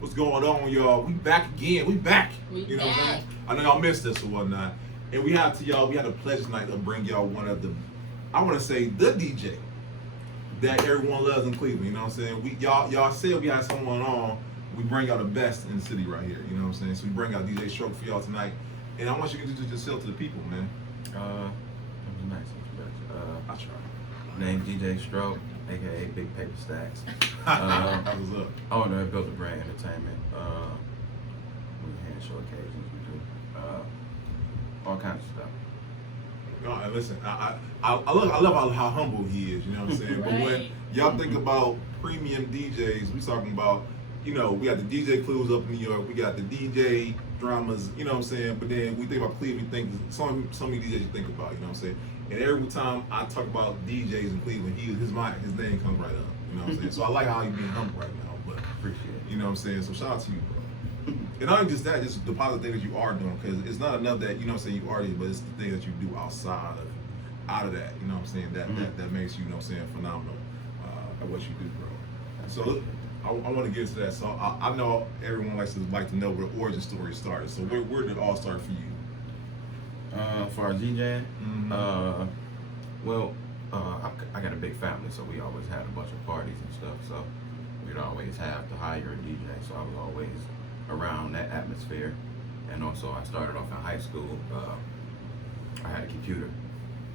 What's going on, y'all? We back again. We back. You know what I'm saying? I know y'all missed us or whatnot. And we had a pleasure tonight to bring y'all one of the, I want to say, the DJ that everyone loves in Cleveland. You know what I'm saying? Y'all said we had someone on. We bring y'all the best in the city right here. You know what I'm saying? So we bring out DJ Stroke for y'all tonight. And I want you to introduce yourself to the people, man. That was a nice introduction. I try. Name DJ Stroke, aka Big Paper Stacks. That was up. Owner of Built a Brand Entertainment. We hand show occasions, we do all kinds of stuff. No, and listen, I love how humble he is. You know what I'm saying? But when y'all think about premium DJs, we talking about, you know, we got the DJ Clues up in New York, we got the DJ Dramas, you know what I'm saying? But then we think about Cleveland, we think so many DJs you think about, you know what I'm saying? And every time I talk about DJs in Cleveland, his name comes right up, you know what I'm saying? So I like how he's being humble right now, but Appreciate it. you know what I'm saying? So shout out to you, bro. And not even just that, just the positive things that you are doing, because it's not enough that, you know what I'm saying, you are this, but it's the things that you do out of that, you know what I'm saying, that makes you know what I'm saying, phenomenal at what you do, bro. So I want to get to that. So I know everyone likes to know where the origin story started. So where did it all start for you? As far as DJing, I got a big family, so we always had a bunch of parties and stuff. So we'd always have to hire a DJ. So I was always around that atmosphere. And also, I started off in high school. I had a computer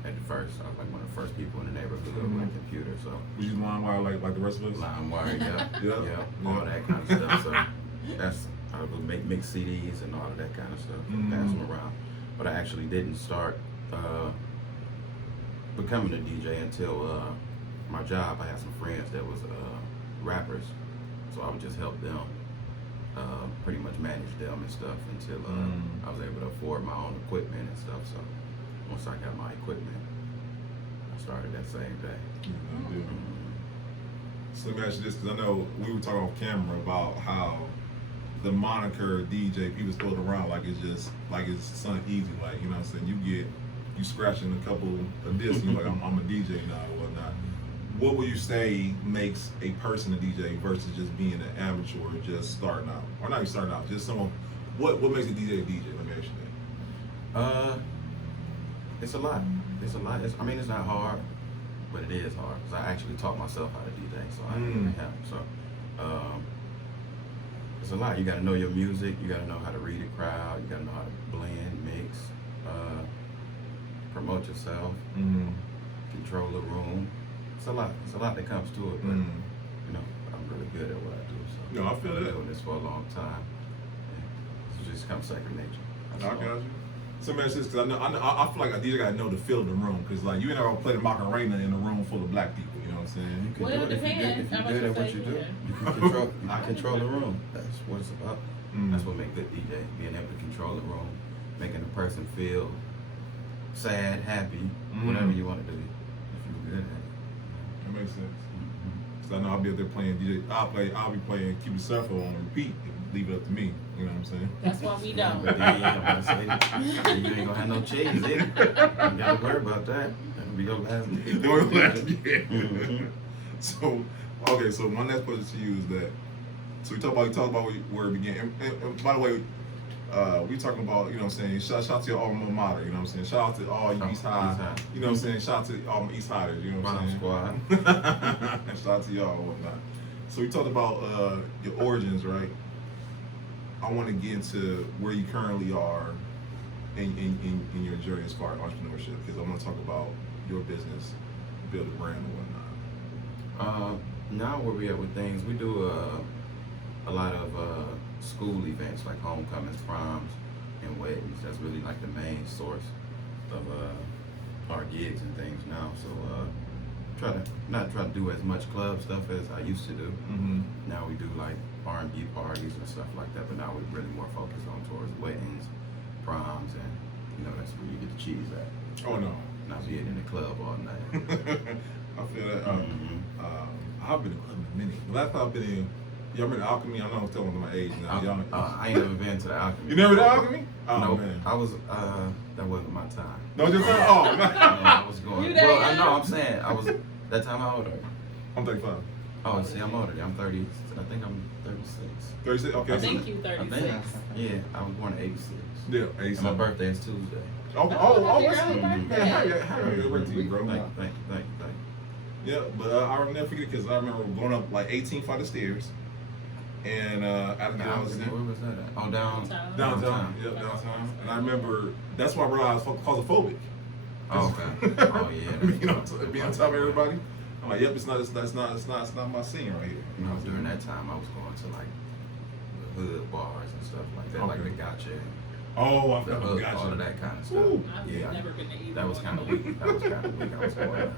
at the first. I was like one of the first people in the neighborhood with a computer. So Was you line wire like the rest of us? line wire, Yeah. all that kind of stuff. So that's I would make mix CDs and all of that kind of stuff, and pass them around. But I actually didn't start becoming a DJ until my job. I had some friends that was rappers, so I would just help them, pretty much manage them and stuff until I was able to afford my own equipment and stuff. So once I got my equipment, I started that same day. So let me ask you this, because I know we were talking off camera about how the moniker DJ, people throw it around like it's something easy, like, you know what I'm saying, you scratching a couple of discs, you're like, I'm a DJ now or whatnot. What would you say makes a person a DJ versus just being an amateur or just starting out? Or not even starting out, just someone, what makes a DJ a DJ? Let me ask you that. It's a lot. It's not hard, but it is hard because I actually taught myself how to DJ, so I didn't have it. So it's a lot. You got to know your music. You got to know how to read a crowd. You got to know how to blend, mix, promote yourself, control the room. It's a lot. It's a lot that comes to it, but you know, I'm really good at what I do. So No, I feel I've been that. doing this for a long time. It just comes second nature. I got you. So man, because I feel like a DJ gotta know the feel of the room, because like you ain't gonna play the Macarena in a room full of black people. You know what I'm saying? You can Well, do it it if depends. you're good at what you do. You can control the room. That's what it's about. That's what makes good DJ. Being able to control the room, making the person feel sad, happy, whatever you want to do. If you're good at it. That makes sense. Cause I know I'll be up there playing DJ. I'll be playing Keep It Surfer on repeat. Leave it up to me. You know what I'm saying? That's why we don't. But I'm gonna say, you ain't gonna have no cheese either. You gotta worry about that. That'll be your last So, okay, so my next question to you is that, so we talked about where it began. And by the way, we talking about, you know what I'm saying, shout out to your alma mater, you know what I'm saying? Shout out to all you East High, you know what I'm saying? Shout out to all my East Hiders, you know what I'm saying? Squad. Shout out to y'all and whatnot. So we talked about your origins, right? I want to get into where you currently are in your journey as far as entrepreneurship, because I want to talk about your business, build a brand and whatnot. Now where we at with things, we do a lot of school events like homecomings, proms, and weddings. That's really like the main source of our gigs and things now. So not try to do as much club stuff as I used to do. Now we do like R&B parties and stuff like that, but now we're really more focused on towards weddings, proms, and you know, that's where you get the cheese at. Oh no. Not being in the club all night. I feel that. I've been in a club in a minute. The last time I've been in, y'all been to Alchemy? I know I'm telling my age now. I ain't never been to the Alchemy. You never been to Alchemy? Oh no, man. I was. That wasn't my time. No, just oh man. I was going. You Well, there I now? know. I'm saying I was. That time, how old are you? I'm 35. Oh, see, I'm older. I'm 30. I think I'm 36. 36. Okay. I So, think you I 36. think. Yeah, I was born in '86. yeah. And my 87. birthday is Tuesday. Okay. happy What's early up, man? birthday. Happy birthday to you, bro. Thank. Yeah, but I'll never forget because I remember going up like 18 flight of stairs, and after I was Where was that at? Oh, Downtown. downtown. Yep, downtown. And I remember that's why I realized I was claustrophobic. Oh, okay. Oh, yeah. Being on top of everybody. I'm like, yep, it's not my scene right here. You know, during that time, I was going to like the hood bars and stuff like that, like the Gotcha, Oh, I the forgot hood, gotcha. all of that kind of stuff. Woo. I've Yeah, never been to either. that was one. kind of weak. I was going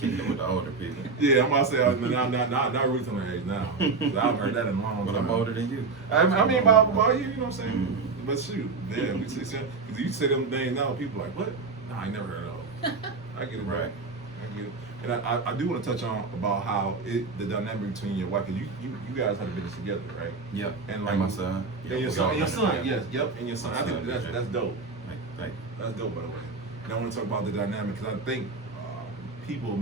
kicking with the older people. Yeah, I'm about to say not really telling my age now. 'Cause I've heard that in a long time. But I'm older than you. I mean about you, you know what I'm saying? Mm-hmm. But shoot, yeah, we say because you say them names now, people are like, what? Nah, I ain't never heard of them. I get it, right? I get it. And I do want to touch on about how the dynamic between your wife, because you guys have a business together, right? Yep. And like my son. And your son, Yeah. yes, yep, and your son. My I think son, that's yeah. dope. Like, That's dope, by the way. And I want to talk about the dynamic because I think people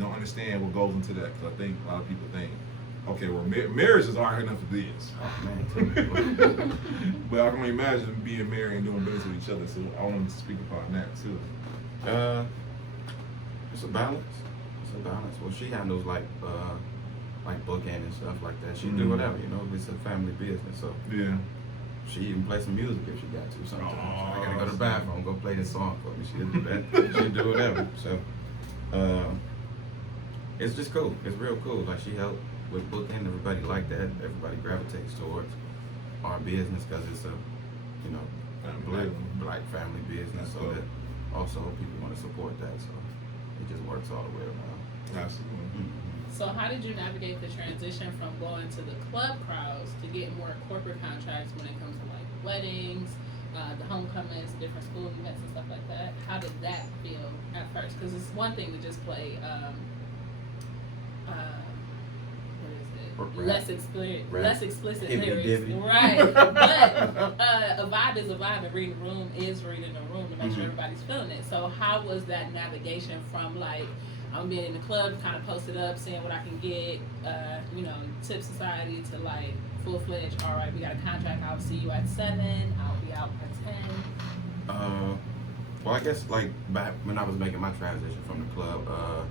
don't understand what goes into that. Because I think a lot of people think, okay, well, marriage is hard enough as it is. oh man. But I can only imagine being married and doing business with each other. So I want to speak upon that too. It's a balance. It's a balance. Well, she handles like booking and stuff like that. She do whatever, you know. It's a family business, so Yeah. she even play some music if she got to. Sometimes Oh, I gotta go to the bathroom, go play this song for me. She'll do that. She'll do whatever. So it's just cool. It's real cool. Like she helped with booking. Everybody like that. Everybody gravitates towards our business because it's a, you know, black family business. So that also people want to support that. So it just works all the way around. Absolutely. Mm-hmm. So how did you navigate the transition from going to the club crowds to get more corporate contracts when it comes to like weddings, the homecomings, different school events and stuff like that? How did that feel at first? Because it's one thing to just play, what is it? Less explicit Hibbity lyrics, dibbity. right? But a vibe is a vibe, and reading the room is reading the room to make sure Mhm. everybody's feeling it. So how was that navigation from like I'm being in the club, kind of posted up, seeing what I can get, tip society to like full-fledged, all right, we got a contract, I'll see you at 7, I'll be out at 10. Well, I guess like back when I was making my transition from the club,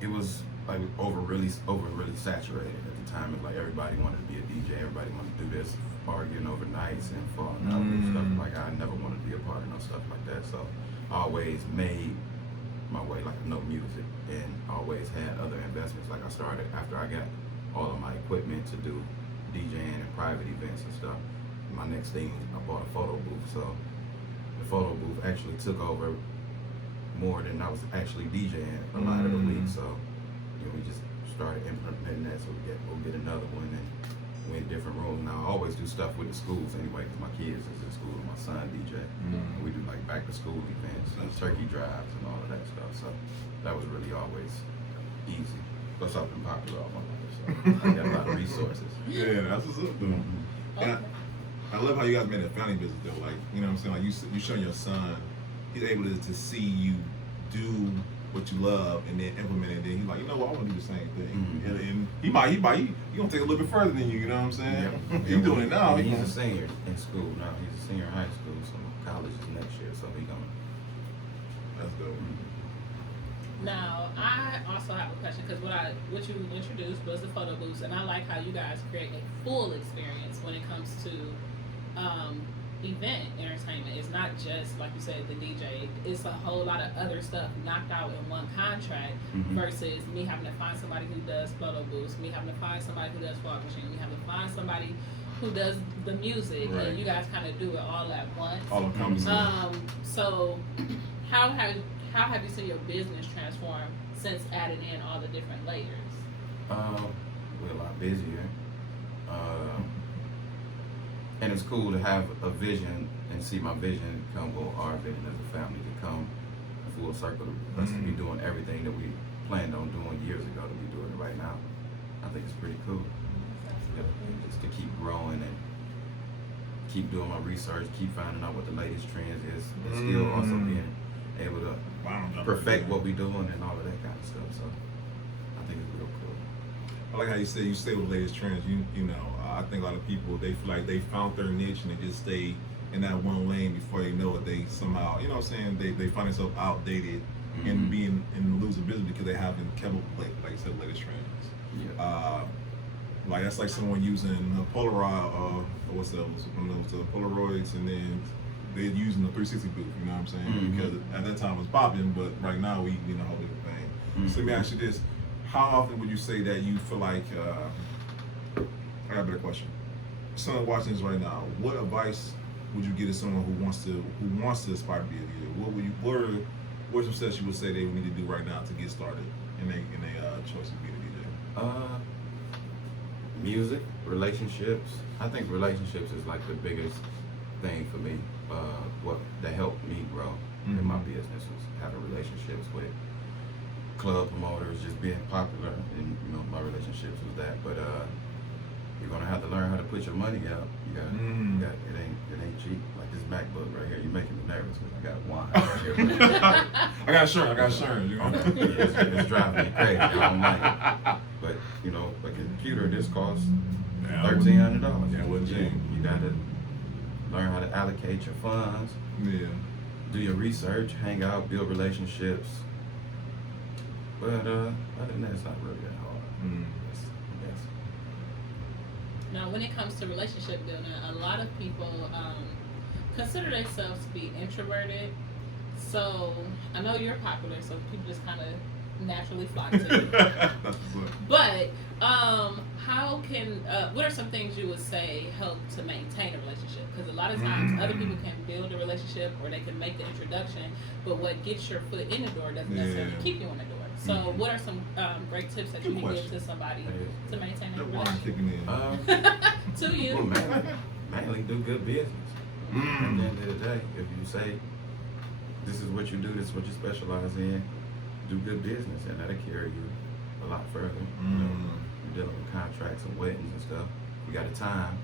it was like overly saturated at the time. It was like everybody wanted to be a DJ, everybody wanted to do this, arguing over nights and falling out and stuff. Like I never wanted to be a part of no stuff like that. So I always made my way like no music and always had other investments. Like I started after I got all of my equipment to do DJing and private events and stuff. My next thing, I bought a photo booth. So the photo booth actually took over more than I was actually DJing a lot of the week. So we just started implementing that. So we'll get another one and we in different rooms. Now I always do stuff with the schools anyway because my kids is in school and my son DJ. And we do like back to school events and turkey drives and all of that stuff. So that was really always easy. Plus I've been popular all my life, so I got a lot of resources. Yeah, that's what's up, though. And I love how you guys made a family business, though. Like, you know what I'm saying? Like, you showing your son, he's able to see you do what you love and then implement it. And then he's like, you know what? I want to do the same thing. And he gonna take a little bit further than you. You know what I'm saying? He's doing it now. He's a senior in school now. He's a senior in high school, so college is next year. So he gonna. That's dope. Now, I also have a question because what you introduced was the photo booths, and I like how you guys create a full experience when it comes to event entertainment. It's not just like you said the DJ. It's a whole lot of other stuff knocked out in one contract versus me having to find somebody who does photo booths, me having to find somebody who does fog machine, me having to find somebody who does the music, and you guys kind of do it all at once. All encompassing. So how have you seen your business transform since adding in all the different layers? We're a lot busier. And it's cool to have a vision and see my vision come, well, our vision as a family to come full circle. Us to be doing everything that we planned on doing years ago to be doing it right now. I think it's pretty cool. Just to keep growing and keep doing my research, keep finding out what the latest trends is, and still also being able to perfect what we're doing and all of that kind of stuff. So I think it's real cool. I like how you say you stay with latest trends. You know, I think a lot of people they feel like they found their niche and they just stay in that one lane before they know it. They somehow, you know what I'm saying, they find themselves outdated and being in losing business because they haven't kept up with, like you said, latest trends. Yeah. Like that's like someone using a Polaroid, what's those? One of those Polaroids, and then they're using the 360 booth. You know what I'm saying? Because at that time it was popping, but right now we a whole different thing. So let me ask you this: how often would you say that you feel like? I got a better question. Someone watching this right now, what advice would you give to someone who wants to aspire to be a DJ? What are some steps you would say they would need to do right now to get started in a choice of being a DJ? Music, relationships. I think relationships is like the biggest thing for me. That helped me grow in my business was having relationships with club promoters, just being popular, and my relationships was that. But you're gonna have to learn how to put your money out. You got it ain't cheap. Like this MacBook right here, you're making me nervous because I got wine right here. I got insurance. You know? It's driving me crazy. I don't like it. But a computer, this costs $1,300. Yeah, what you gotta learn how to allocate your funds. Yeah. Do your research, hang out, build relationships. But other than that, it's not really that hard. Now, when it comes to relationship building, a lot of people consider themselves to be introverted. So I know you're popular, so people just kind of naturally flock to you. But how can what are some things you would say help to maintain a relationship? Because a lot of times other people can build a relationship or they can make the introduction, but what gets your foot in the door doesn't necessarily keep you in the door. So what are some great tips that you can give to somebody to maintain a relationship? To you. Well, mainly do good business. At the end of the day, if you say this is what you do, this is what you specialize in, do good business, and that'll carry you a lot further. You're dealing with contracts and weddings and stuff. You got a time.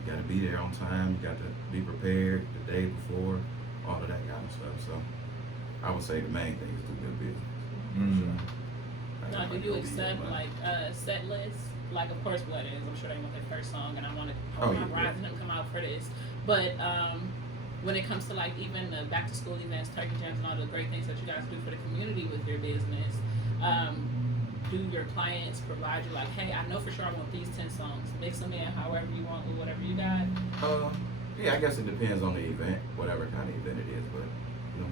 You got to be there on time. You got to be prepared the day before, all of that kind of stuff. So I would say the main thing is do good business. Now, do you accept set lists? Like, of course, weddings. I'm sure they want their first song, and I want to rising them come out for this. But when it comes to like even the back to school events, turkey jams, and all the great things that you guys do for the community with your business, do your clients provide you like, hey, I know for sure I want these 10 songs, mix them in however you want with whatever you got? Yeah, I guess it depends on the event, whatever kind of event it is. But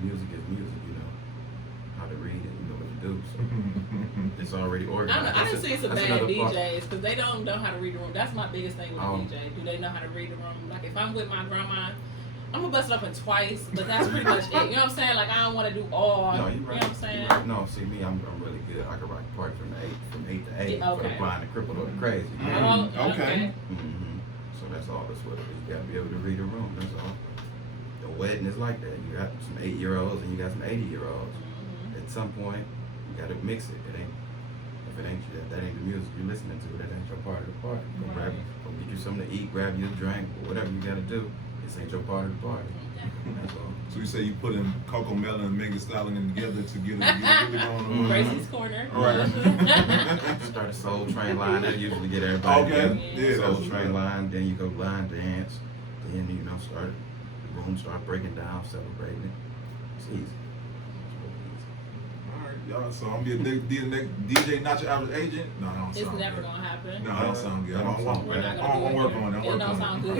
music is music. How to read it, what to do. So it's already organized. I didn't see some bad DJs because they don't know how to read the room. That's my biggest thing with a DJ. Do they know how to read the room? Like if I'm with my grandma, I'm gonna bust it up in twice, but that's pretty much it. You know what I'm saying? Like I don't want to do all. No, you're right. You know what I'm saying? Right. No, see me, I'm really good. I can rock the party from 8 to 8 for the blind, the crippled, or the crazy. Okay. So that's all that's what it is. You gotta be able to read the room. That's all. The wedding is like that. You got some 8-year-olds and you got some 80-year-olds. At some point, you gotta mix it. If it ain't that ain't the music you're listening to, that ain't your part of the party. Go get you something to eat, grab you a drink, or whatever you gotta do. This ain't your part of the party. That's all. So you say you put in Coco Melon and Megan Stallion together to get it really going on. Gracie's Corner. Right. Start a Soul Train line. That usually get everybody. Okay. Yeah. Soul Train line. Then you go line dance. Then start the room start breaking down, celebrating it. It's easy. Y'all, so I'm gonna be a DJ, not your average agent. No, I don't It's sound never good. gonna happen. No, I don't sound good. I'm working on it. It don't sound good.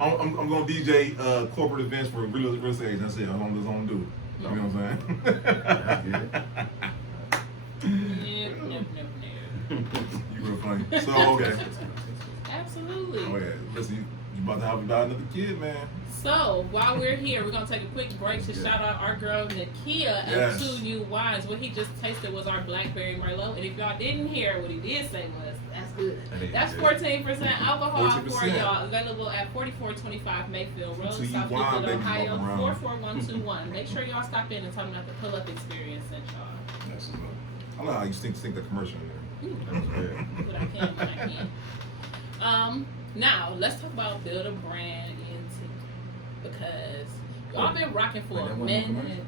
I'm gonna DJ corporate events for real estate agents. That's it. I'm gonna do it. You know what I'm saying? You real funny. So okay. Absolutely. Oh yeah. Listen, you about to have another kid, man. So while we're here, we're gonna take a quick break to shout out our girl Nakia and 2U Wines. What he just tasted was our Blackberry Merlot, and if y'all didn't hear what he did say was, that's good. That's 14% alcohol 14%. for y'all. Available at 4425 Mayfield Road, 2U South Wine, Bend, baby, Ohio, walking around. 44121. Make sure y'all stop in and tell them that the pull-up experience sent y'all. That's I love how you think the commercial in there. That was good. But I can. Now let's talk about build a brand into, because y'all been rocking for a minute.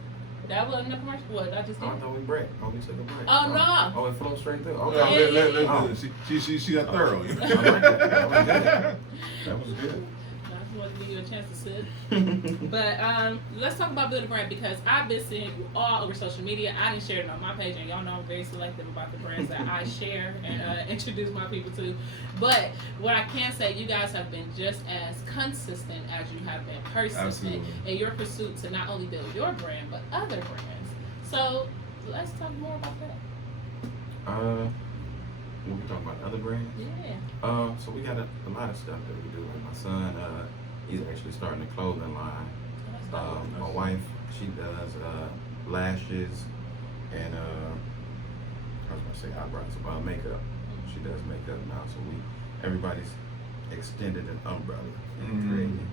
That wasn't a commercial. What? I just Oh, I did. thought we break. Oh, we took a break. Oh, no. Oh, it flowed straight through. No, Okay. she got thorough. I like that. That was good. That was good. I just wanted to give you a chance to sit. But let's talk about building a brand because I've been seeing you all over social media. I didn't share it on my page, and y'all know I'm very selective about the brands that I share and introduce my people to. But what I can say, you guys have been just as consistent as you have been persistent Absolutely. in your pursuit to not only build your brand but other brands. So let's talk more about that. When we talking about other brands, Yeah. so we got a lot of stuff that we do. Like my son, he's actually starting a clothing line. My wife, she does lashes and I was gonna say eyebrows, makeup. She does makeup now, so everybody's extended an umbrella and creating,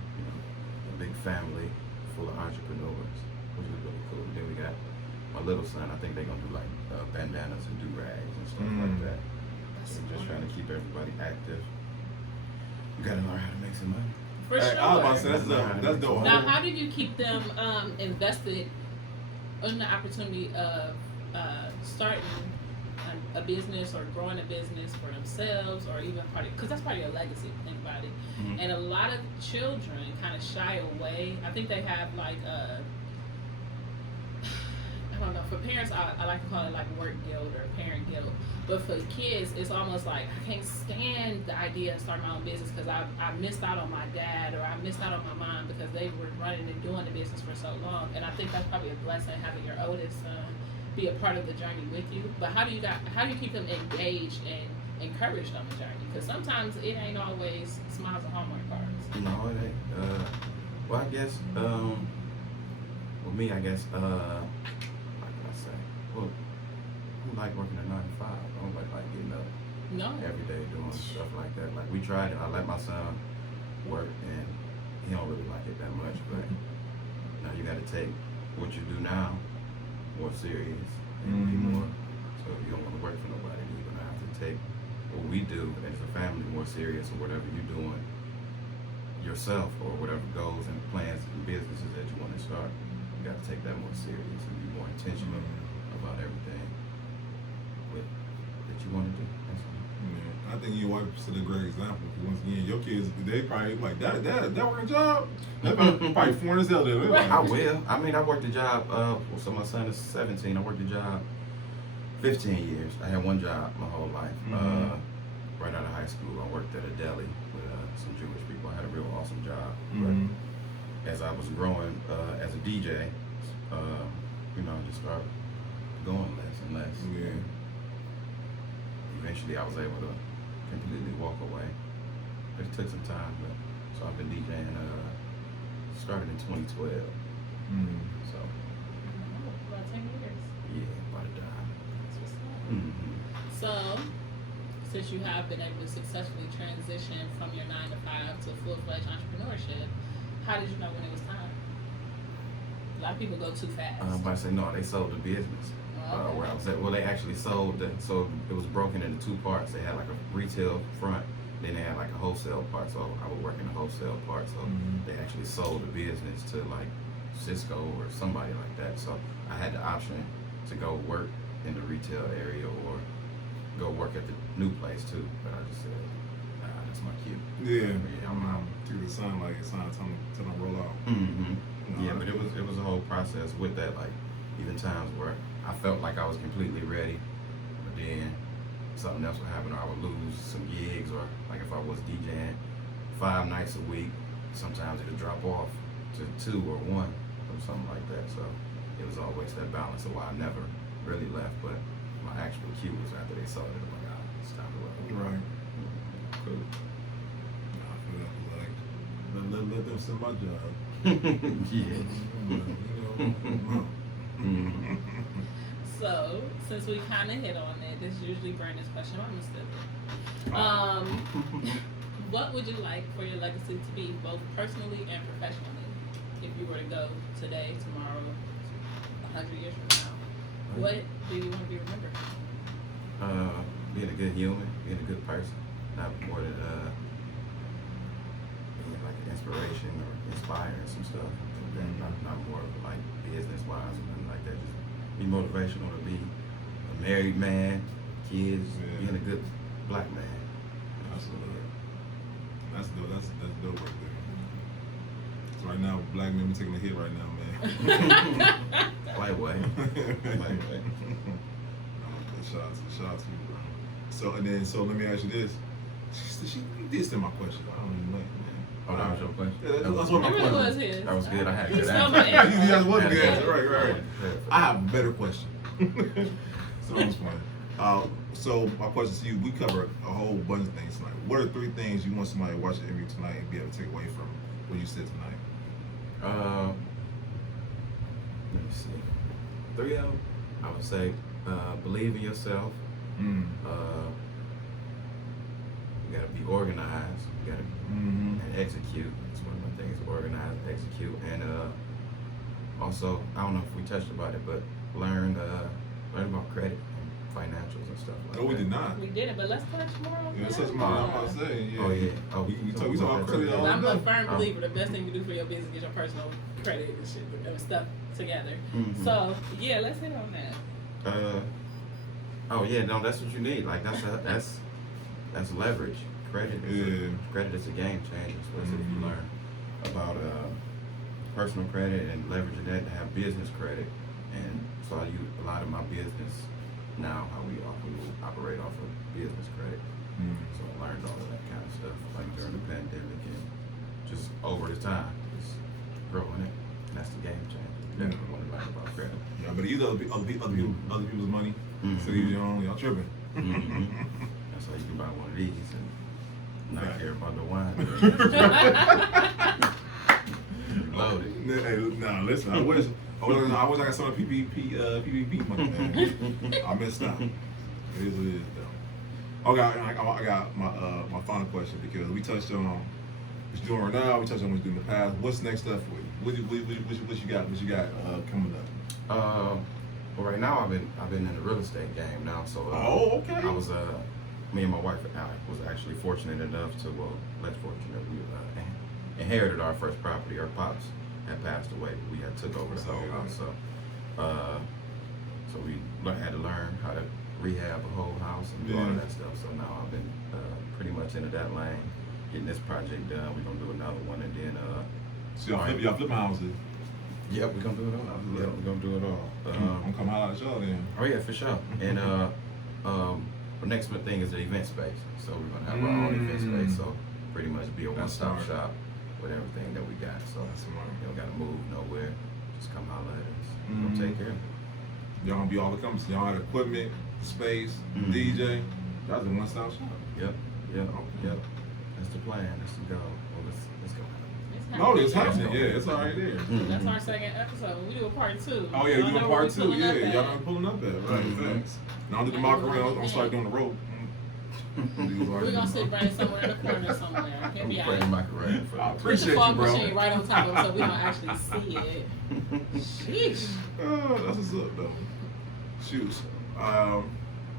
a big family full of entrepreneurs, which is really cool. Then we got my little son. I think they're gonna do like bandanas and do-rags and stuff like that. So I'm just trying to keep everybody active. You gotta learn how to make some money. For sure. I was about to say that's dope. Now, how do you keep them invested in the opportunity of starting a business or growing a business for themselves, or even because that's part of your legacy? Think about it. Mm-hmm. And a lot of children kind of shy away. I think they have like I don't know. For parents, I like to call it like work guilt or parent guilt. But for kids, it's almost like I can't stand the idea of starting my own business because I missed out on my dad or I missed out on my mom because they were running and doing the business for so long. And I think that's probably a blessing having your oldest son be a part of the journey with you. But how do you keep them engaged and encouraged on the journey? Because sometimes it ain't always smiles and Hallmark cards. No, it ain't. Well, I guess, with me, I guess, how can I say? Well, who like working a 9 to 5? I don't like getting up No. every day doing stuff like that. Like we tried it. I let my son work, and he don't really like it that much. But now you got to take what you do now more serious and be more. So if you don't want to work for nobody, you're gonna have to take what we do as a family more serious, or whatever you're doing yourself, or whatever goals and plans and businesses that you want to start. You got to take that more serious and be more intentional about everything that you want to do. That's all. Yeah, I think your wife set a great example. Once again, your kids, they probably like that working job. They probably foreign as hell. Right. I will. I mean, I worked a job. So my son is 17. I worked a job 15 years. I had one job my whole life. Right out of high school, I worked at a deli with some Jewish people. I had a real awesome job. But as I was growing as a DJ, I just started going less and less. Yeah. Eventually, I was able to completely walk away. It took some time, but so I've been DJing. Started in 2012. So About 10 years. yeah, about a dime. That's what's up. So, since you have been able to successfully transition from your 9 to 5 to full-fledged entrepreneurship, how did you know when it was time? A lot of people go too fast. But I say no, they sold the business. Where I was at, well, they actually sold so it was broken into two parts. They had like a retail front, then they had like a wholesale part. So I would work in the wholesale part. So they actually sold the business to like Cisco or somebody like that. So I had the option to go work in the retail area or go work at the new place too. But I just said, nah, that's my cue. Yeah. I'm through the sun like it's time to roll out. Yeah, but it was a whole process with that. Like even times where I felt like I was completely ready, but then something else would happen, or I would lose some gigs, or like if I was DJing 5 nights a week, sometimes it would drop off to 2 or 1 or something like that. So it was always that balance of why I never really left, but my actual cue was after they sold it. I'm like, it's time to roll. Right. Cool. I feel like let them send my job. So, since we kind of hit on it, this is usually Brandon's question. I'm gonna steal it. What would you like for your legacy to be, both personally and professionally? If you were to go today, tomorrow, 100 years from now, what do you want to be remembered? Being a good human, being a good person, not more than being like an inspiration or inspiring some stuff. like that. Not more of like business wise or nothing like that. Just be motivational to be a married man, kids, being a good black man. Absolutely. That's dope. That's dope right there. So right now, black men, we taking a hit right now, man. Lightweight. Lightweight. Shout out to you, bro. So let me ask you this. She did send my question. I don't even know, man. Oh, that was your question? Yeah, that's what my It really question was his. That was good. I had a He good stole answer. my answer. You guys was Had a good good answer. Right. answer. I have a better question. So that was fun. So my question to you, we covered a whole bunch of things tonight. What are 3 things you want somebody to watch the interview tonight and be able to take away from what you said tonight? Let me see. 3 of them, I would say, believe in yourself. Mm. You gotta be organized. You gotta and execute. That's one of my things. Organize, execute, and also, I don't know if we touched about it, but learn about credit and financials and stuff like that. No, we did not. We didn't, but let's touch more on Yeah, that. that's what I'm about to say. Yeah. Oh yeah. Oh, we talk about credit all I'm a day. firm believer. The best thing you do for your business is get your personal credit and shit and stuff together. Mhm. So yeah, let's hit on that. Oh yeah, no, that's what you need. Like that's leverage. Credit is a game changer, especially if you learn about personal credit and leveraging that to have business credit. And so I use a lot of my business now, how we operate off of business credit. So I learned all of that kind of stuff like during the pandemic and just over the time, just growing it. And that's the game changer. You definitely want to learn about credit. Yeah, but either other people's money, so you don't, y'all tripping. That's how you can buy one of these and not care about the wine. Loaded. Hey, nah, listen, I wish I got some of the PPP money, man. I missed out. It is what it is, though. Okay, I got my final question because we touched on what you're doing right now. We touched on what you're doing in the past. What's next stuff for you? What you got coming up? Well, right now I've been in the real estate game now. So okay. I was me and my wife Alec was actually fortunate enough to less fortunate we inherited our first property. Our pops had passed away. We had took over the whole house. So we had to learn how to rehab a whole house and do all of that stuff. So now I've been pretty much into that lane, getting this project done. We're gonna do another one and then So y'all flip houses. Yep, we're gonna do it all. Yep, we're gonna do it all. I'm coming holler at y'all then. Oh yeah, for sure. And the next thing is the event space. So we're gonna have our own event space. So pretty much be a one-stop shop with everything that we got. So you don't gotta move nowhere. Just come holler at us. We're gonna take care of it. Y'all gonna be all the companies. Y'all have equipment, space, DJ. That's a one-stop shop. Yep. That's the plan. That's the goal. Well, let's go. No, it's happening. Yeah, it's already there. That's our second episode. We do a part 2. Oh yeah, Y'all doing know part where 2. we pulling Yeah, up at. y'all done pulling up there. Right, thanks. Now I'm do the Macarena. I'm gonna start doing the rope. We're gonna sit Brandon somewhere in the corner somewhere. He'll be out. Macarena. I Put the appreciate fog you, bro. machine right on top of him so we don't actually see it. Sheesh. Oh, that's what's up, though. Shoot.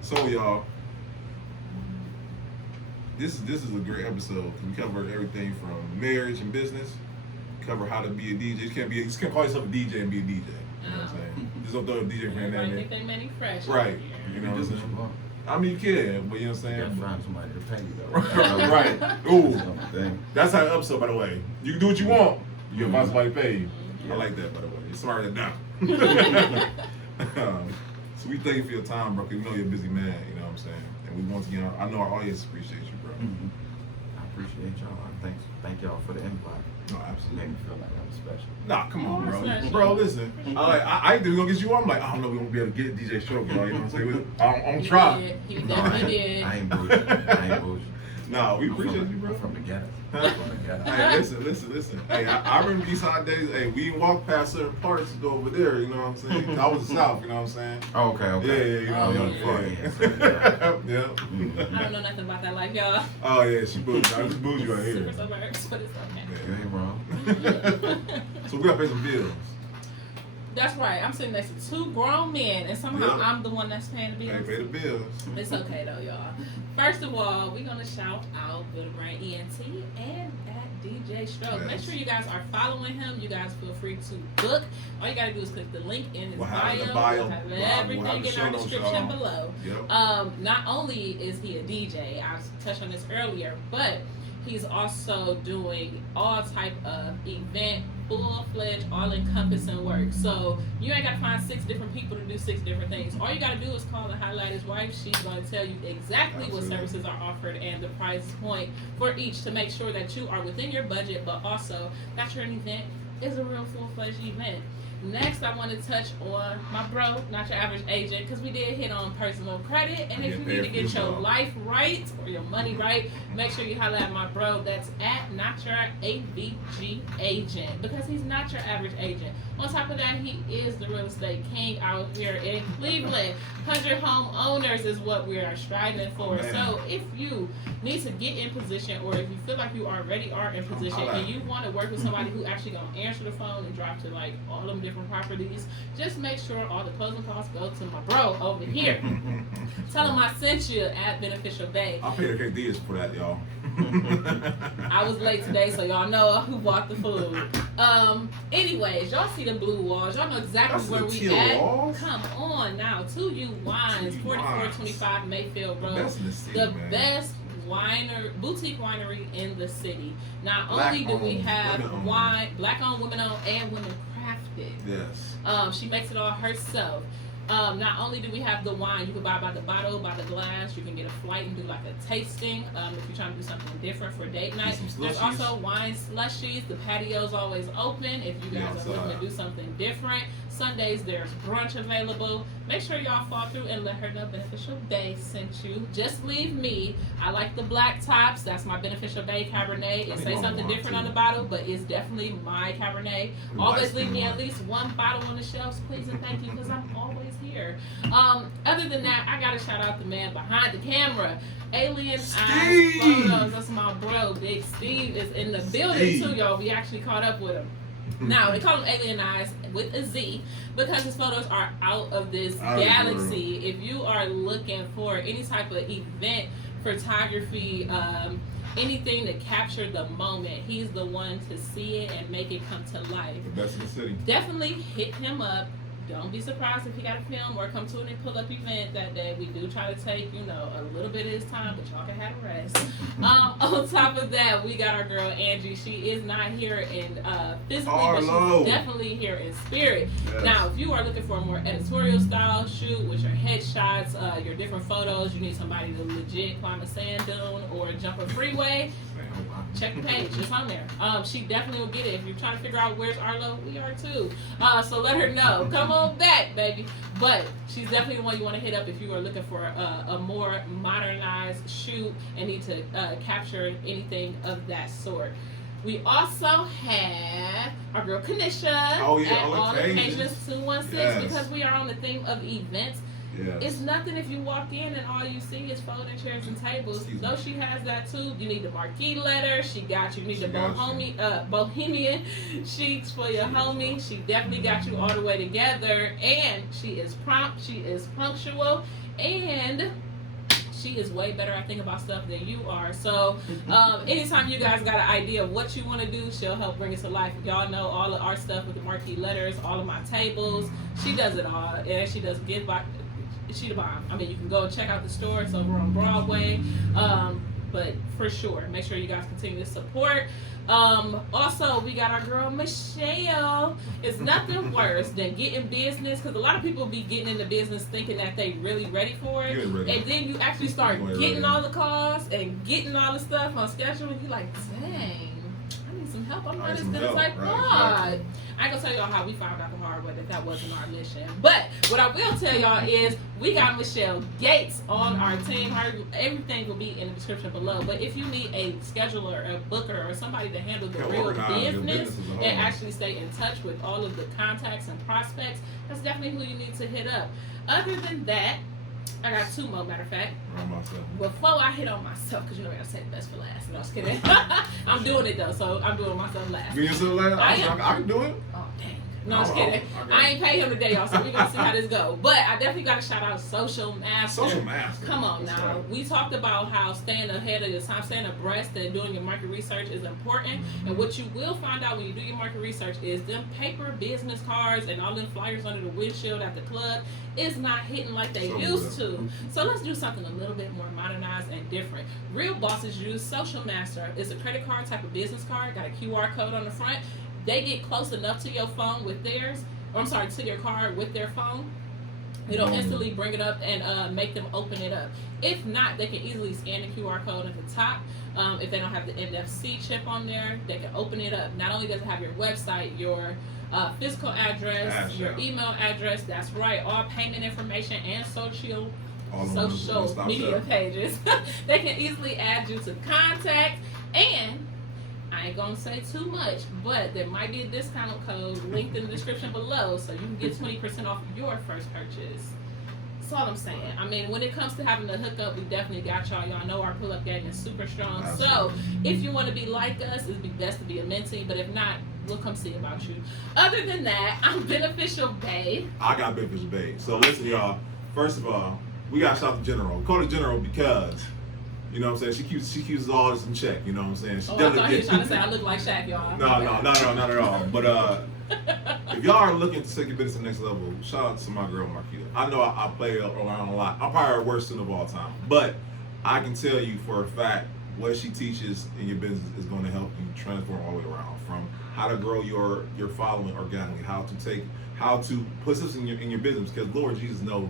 So y'all, this is a great episode. We covered everything from marriage and business. Cover how to be a DJ. You can't call yourself a DJ and be a DJ. You know what I'm saying? Just don't throw a DJ friend down Everybody there. think they many fresh. Right. over here. You know what I'm do what saying? you want. I mean, you can, but you know what I'm You gotta saying? find somebody to pay you though. Right. Ooh. Dang. That's how the episode, by the way. You can do what you want. You can find somebody to pay you. I like that, by the way. You're smarter than that. So we thank you for your time, bro. 'Cause we know you're a busy man. You know what I'm saying? And we once again, I know our audience appreciates you, bro. I appreciate y'all. Thank y'all for the invite. No, Made absolutely. me feel like I was special. Nah, come on, Of course, bro. special. Bro, listen. I think we're gonna get you on. I'm like, I don't know, we won't be able to get DJ Stroke, y'all. You know what I'm saying? I'm gonna try. He definitely did. I ain't bougie. Nah, we appreciate you, bro. I'm from the ghetto. Huh? I'm from the ghetto. Hey, listen. Hey, I remember these hot days. Hey, we didn't walk past certain parts to go over there. You know what I'm saying? I was the South. You know what I'm saying? Oh, okay. Yeah, you know. Yeah. I don't know nothing about that life, y'all. Oh yeah, she bougie. I just bougie right here. Super suburbs, but it's okay. You ain't wrong. So we gotta pay some bills. That's right. I'm sitting next to two grown men, and somehow Yep. I'm the one that's paying the Can't bills. pay the bills. It's okay though, y'all. First of all, we're gonna shout out Good Brand ENT and at DJ Stroke. Make Yes. sure you guys are following him. You guys feel free to book. All you gotta do is click the link in his We'll have it in the bio. bio. We'll have We'll have everything the in show our notes, description y'all. below. Yep. Not only is he a DJ, I touched on this earlier, but he's also doing all type of event, full-fledged, all-encompassing work. So you ain't got to find 6 different people to do 6 different things. All you got to do is call and highlight his wife. She's going to tell you exactly what Absolutely. services are offered and the price point for each to make sure that you are within your budget, but also that your event is a real full-fledged event. Next, I want to touch on my bro, Not Your Average Agent, because we did hit on personal credit. And if you need to get your life right or your money right, make sure you holler at my bro. That's at Not Your AVG Agent, because he's not your average agent. On top of that, he is the real estate king out here in Cleveland. 100 home owners is what we are striving for. Man. So if you need to get in position, or if you feel like you already are in position and you want to work with somebody who actually gonna answer the phone and drive to like all them different properties, just make sure all the closing costs go to my bro over here. Tell him I sent you at Beneficial Bay. I'll pay the KDs for that, y'all. I was late today, so y'all know who bought the food. Anyways, y'all see the blue walls. Y'all know exactly That's where the we teal at. walls. Come on now. 2U Wines, 4425 Mayfield Road. Best in the city, The man. best boutique winery in the city. Not Black only do we owned, have women owned. wine, black owned, women owned, and women crafted. Yes. She makes it all herself. Not only do we have the wine, you can buy by the bottle, by the glass. You can get a flight and do like a tasting if you're trying to do something different for date night. some There's slushies. also wine slushies. The patio's always open if you Yeah, guys are looking to do something different. Sundays there's brunch available. Make sure y'all fall through and let her know Beneficial Bay sent you. Just leave me. I like the black tops. That's my Beneficial Bay Cabernet. It I says think something I'm different too. on the bottle, but it's definitely my Cabernet. Always leave me at least one bottle on the shelves, please and thank you, because I'm always here. Other than that, I gotta shout out the man behind the camera. Alien Eyes Photos. That's my bro, Big Steve is in the building too, y'all. We actually caught up with him. Now, they call him Alien Eyes with a Z because his photos are out of this galaxy. If you are looking for any type of event, photography, anything to capture the moment, he's the one to see it and make it come to life. The best in the city. Definitely hit him up. Don't be surprised if he got a film or come to an pull-up event that day. We do try to take, a little bit of his time, but y'all can have a rest. On top of that, we got our girl Angie. She is not here in physically, but she's definitely here in spirit. Yes. Now, if you are looking for a more editorial style shoot with your headshots, your different photos, you need somebody to legit climb a sand dune or jump a freeway, check the page. It's on there. She definitely will get it. If you're trying to figure out where's Arlo, we are too. So let her know. Come on back, baby. But she's definitely the one you want to hit up if you are looking for a more modernized shoot and need to capture anything of that sort. We also have our girl Kanisha at All All Occasions. Occasions 216 Yes. because we are on the theme of events. Yes. It's nothing if you walk in and all you see is folding chairs and tables. Excuse Though me. she has that too. You need the marquee letter. She got you. You need She the got bohemian sheets for your homie. She definitely got you all the way together. And she is prompt. She is punctual. And she is way better at thinking about stuff than you are. So anytime you guys got an idea of what you want to do, she'll help bring it to life. Y'all know all of our stuff with the marquee letters, all of my tables. She does it all. And she does give back. She the bomb. I mean, you can go check out the store. It's over on Broadway. But for sure, make sure you guys continue to support. Also, we got our girl Michelle. It's nothing worse than getting business, because a lot of people be getting into business thinking that they really ready for it. And then you actually start getting all the calls and getting all the stuff on schedule, and you're like, dang, I need some help. I'm not as good as I thought. I ain't gonna tell y'all how we found out the hard way that wasn't our mission. But what I will tell y'all is we got Michelle Gates on our team. Everything will be in the description below. But if you need a scheduler, a booker, or somebody to handle the real business and actually stay in touch with all of the contacts and prospects, that's definitely who you need to hit up. Other than that, I got 2 more, matter of fact. Before I hit on myself, because you know I gotta say the best for last. No, I was kidding. I'm doing it though, so I'm doing myself last. I can do it. Oh, dang. No, I'm just kidding. Okay. I ain't paid him today, y'all, so we're going to see how this goes. But I definitely got to shout out Social Master. Social Master. Come on That's now. right. We talked about how staying ahead of your time, staying abreast and doing your market research is important. And what you will find out when you do your market research is them paper business cards and all them flyers under the windshield at the club is not hitting like they used to. So let's do something a little bit more modernized and different. Real bosses use Social Master. It's a credit card type of business card, got a QR code on the front. They get close enough to your phone with theirs, or I'm sorry, to your card with their phone. It'll instantly bring it up and make them open it up. If not, they can easily scan the QR code at the top. If they don't have the NFC chip on there, they can open it up. Not only does it have your website, your physical address, your email address, that's right, all payment information and social media pages. They can easily add you to contact, and I ain't gonna say too much, but there might be a discount code linked in the description below, so you can get 20% off your first purchase. That's all I'm saying. I mean, when it comes to having to hook up, we definitely got y'all. Y'all know our pull-up game is super strong. So if you want to be like us, it'd be best to be a mentee, but if not, we'll come see about you. Other than that, I'm Beneficial Bae. I got Beneficial Bae. So listen, y'all. First of all, we got to shout the General. We call her General because, you know what I'm saying, she keeps all this in check. You know what I'm saying? She I thought he was trying to say I look like Shaq, y'all. No, not at all. But if y'all are looking to take your business to the next level, shout out to my girl Marquita. I know I play around a lot. I'm probably her worst student of all time, but I can tell you for a fact what she teaches in your business is going to help you transform all the way around. From how to grow your following organically, how to put systems in your business. Because Lord Jesus knows,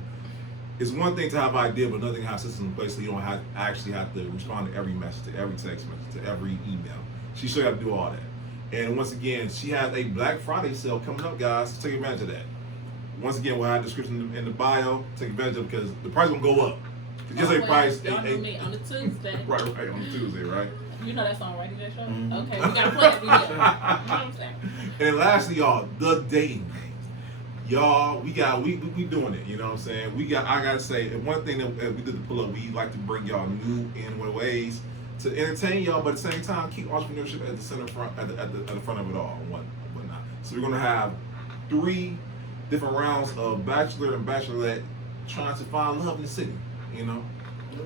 it's one thing to have an idea, but another thing to have systems in place so you don't actually have to respond to every message, to every text message, to every email. She should have to do all that. And once again, she has a Black Friday sale coming up, guys. Take advantage of that. Once again, we'll have a description in the bio. Take advantage of it because the price will go up. Just a price. Y'all know me on the Tuesday. right, on Tuesday, right? You know that song, right? DJ Show? Okay, we gotta play it. You know what I'm saying? And lastly, y'all, the dating game. Y'all, we doing it. You know what I'm saying? I gotta say, and one thing that we did the pull up, we like to bring y'all new innovative ways to entertain y'all, but at the same time keep entrepreneurship at the center front, at the front of it all, and whatnot. So we're gonna have 3 different rounds of bachelor and bachelorette trying to find love in the city. You know.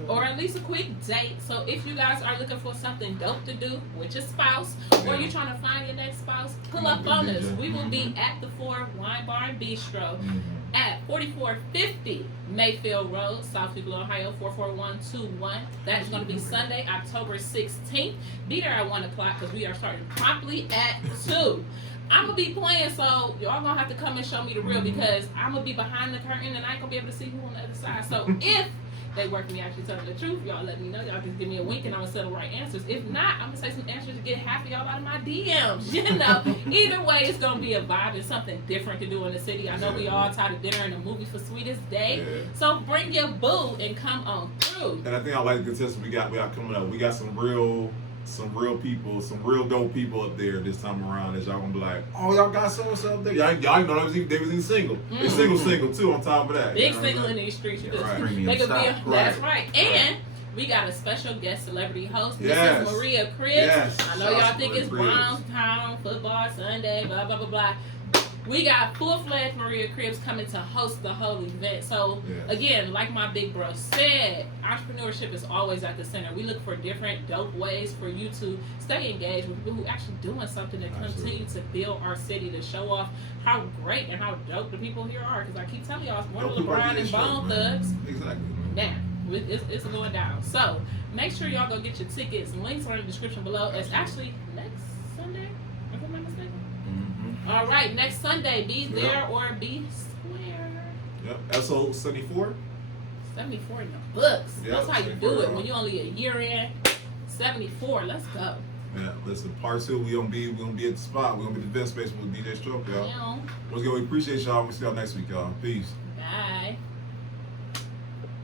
Or at least a quick date. So if you guys are looking for something dope to do with your spouse, or you're trying to find your next spouse, pull up on us. We will be at the 4 Wine Bar and Bistro at 4450 Mayfield Road, South People, Ohio 44121. That is going to be Sunday, October 16th. Be there at 1 o'clock because we are starting promptly at 2. I'm going to be playing, so y'all going to have to come and show me the real because I'm going to be behind the curtain and I ain't going to be able to see who on the other side. So if they work me actually telling the truth, y'all let me know. Y'all just give me a wink and I'm going to settle right answers. If not, I'm going to say some answers to get half of y'all out of my DMs. You know, either way, it's going to be a vibe and something different to do in the city. I know we all tired of dinner and a movie for Sweetest Day. Yeah. So bring your boo and come on through. And I think I like the contestants we got coming up. We got some real people, some real dope people up there this time around that y'all gonna be like, oh, y'all got so-and-so up there. Y'all know they was even single. They single too on top of that. Big single in these streets. That's right. And we got a special guest celebrity host. This is Maria Cribs. Yes. I know y'all think it's Brownstown football Sunday, blah, blah, blah, blah. We got full-fledged Maria Cribs coming to host the whole event. So, again, like my big bro said, entrepreneurship is always at the center. We look for different dope ways for you to stay engaged with people who actually doing something to continue to build our city, to show off how great and how dope the people here are. Because I keep telling y'all, it's more LeBron and Bone Thugs. Exactly. Now, it's going down. So, make sure y'all go get your tickets. Links are in the description below. It's actually next Sunday, if I'm not mistaken. All right, next Sunday, be there or be square. Yep, episode 74. 74 in the books. Yep, that's how you do it when you're only a year in. 74, let's go. Yeah, listen, part 2, we gonna be at the spot. We gonna be at the event space with DJ Stroke, y'all. Yeah. Once again, we appreciate y'all. We'll see y'all next week, y'all. Peace. Bye.